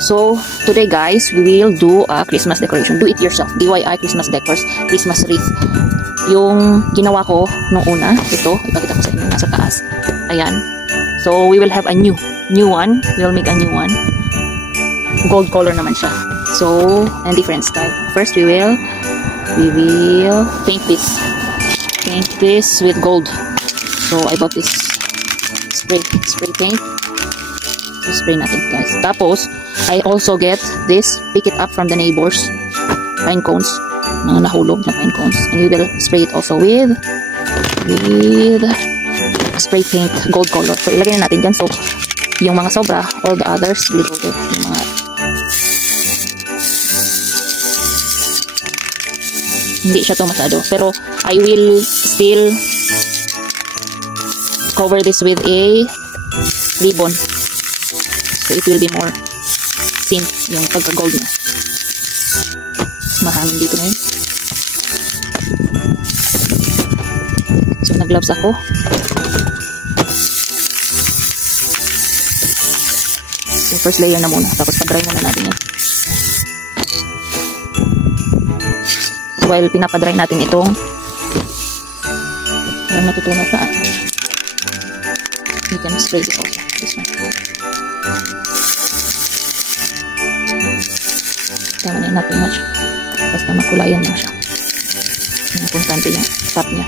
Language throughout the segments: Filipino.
So, today guys, we will do a Christmas decoration. Do it yourself. DIY Christmas decors, Christmas wreath. Yung ginawa ko nung una, ito, ipakita ko sa inyo nasa taas. Ayan. So, we will have a new one. We will make a new one. Gold color naman siya. So, and different style. First, we will paint this. Paint this with gold. So, I bought this spray paint. So, spray natin guys. Tapos, I also get this, pick it up from the neighbors. Pine cones. Mga nahulog na pine cones. And we will spray it also with spray paint gold color. So, ilagay na natin dyan. So, yung mga sobra, all the others, will go there. Yung mga hindi siya to masyado. Pero, I will still cover this with a ribbon. So, it will be more thin yung pagka-gold na. Mahangin dito ngayon. So, nag-gloves ako. So, first layer na muna. Tapos, pag-dry muna natin yan. So, while pinapadry natin itong parang natutunan saan. You can spray this also. This one. Tama na yun, not too much. Basta makulayan lang siya. Yung importante yung top niya.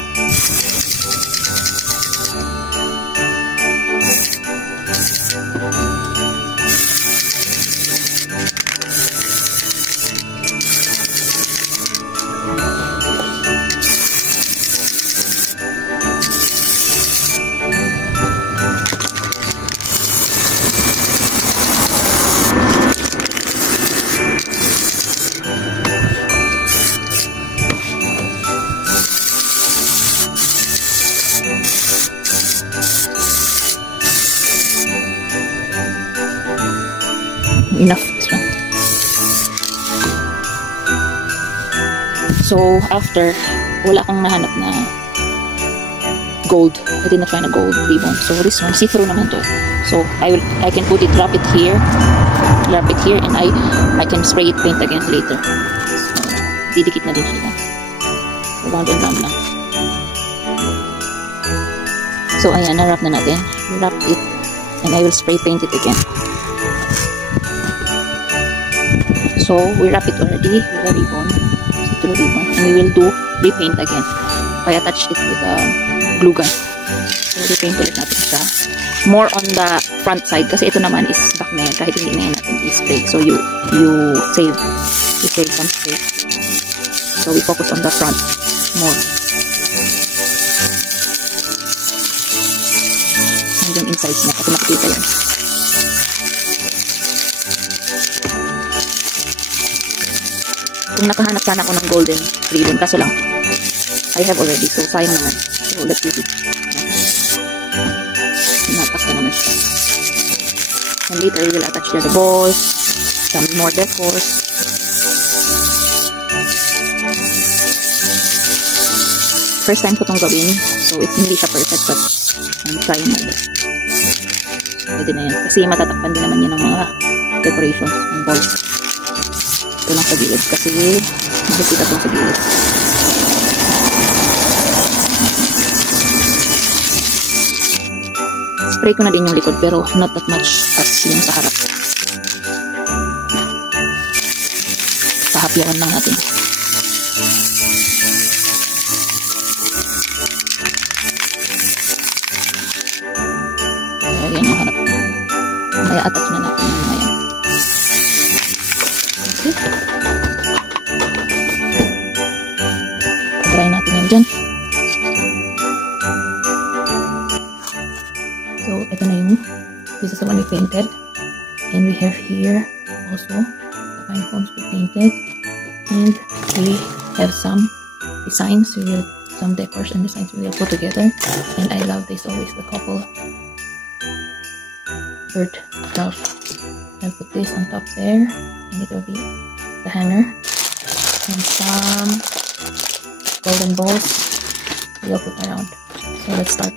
Enough. So, after, wala akong nahanap na gold. I did not find a gold ribbon. So, this one, see-through naman to. So, I can put it, drop it here, and I can spray it paint again later. So, didikit na din siya. So, round and round lang. So, ayan, na-wrap na natin. Wrap it, and I will spray paint it again. So, we wrap it already with a ribbon. See-through ribbon. And we will do repaint again. I attached it with a glue gun. So, repaint ulit natin siya. More on the front side. Kasi ito naman is back na yan. Kahit hindi na yan natin i-spray. So, you save some space. So, we focus on the front more. And yung inside niya. Kasi makikita yan. Kung nakahanap sana ako ng golden ribbon, kaso lang I have already, so sayang naman. So let's use it. Natak na naman siya. And later we will attach the balls, some more decors. First time ko itong gawin, so it's hindi siya perfect, but I'm trying my best. Pwede na yan, kasi matatakpan din naman yan ng mga decorations ng balls. Ito lang sa gilid kasi nakikita itong sa gilid. Spray ko na din yung likod pero not that much as yung sa harap. Pahapyawan lang natin. So, yan yung harap. Kaya attach na natin yung mga yan. Okay. Try natin yan dyan. So, ito na yung this is the one we painted. And we have here also the pine cones we painted. And we have some designs. We will some decors and designs we will put together. And I love this always, the couple bird stuff. I'll put this on top there. And it will be the hanger. And some golden balls we'll put around. So let's start.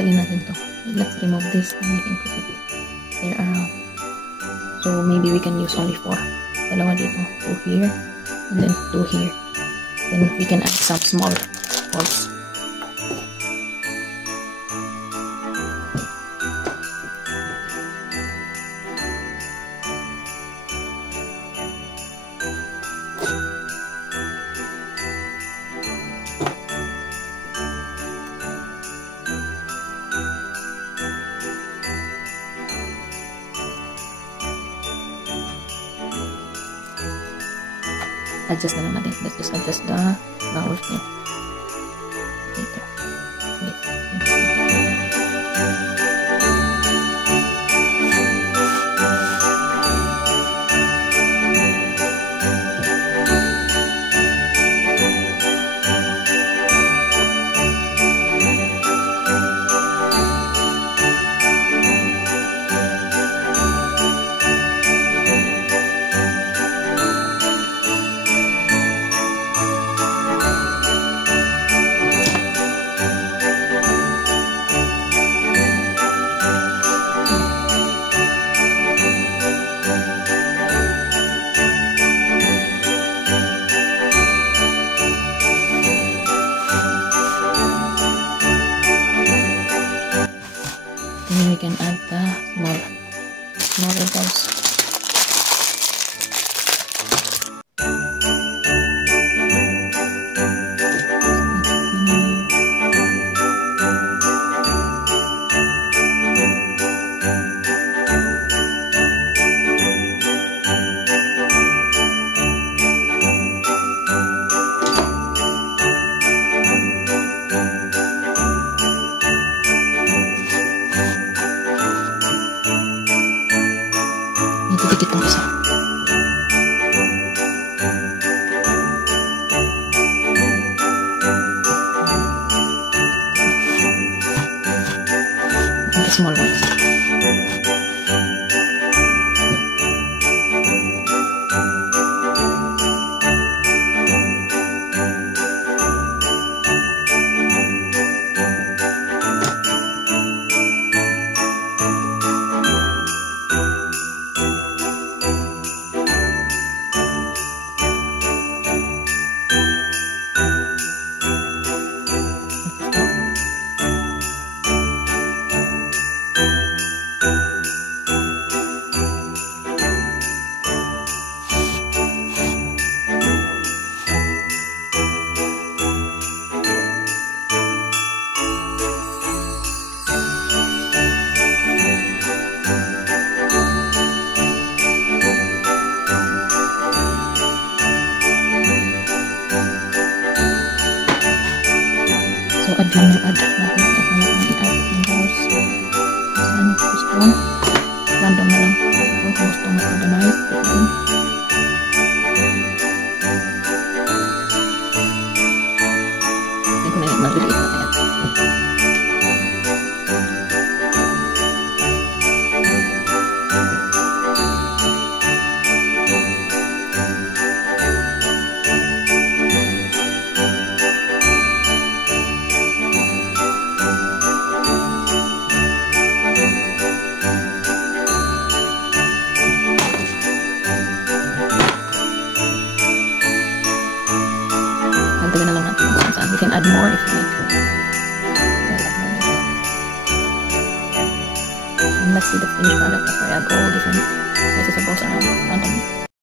tanggalin natin to. Let's remove this and we can put it there around. So maybe we can use only 4. Dalawa dito, 2 here, and then 2 here. Then we can add some small holes. Adjust na lang natin. Let's just adjust the bowels niya. Dito. And we can add the smaller balls. Dikit pang isa. The small ones. So, add natin i-add yung balls. Saan gusto? Random na lang. Kung gusto mas organized. Hindi ko na yung maliliit na yan. Dagdagan na lang natin kung saan. We can add more if you like. And let's see the finished product after I add all different sizes of balls around randomly.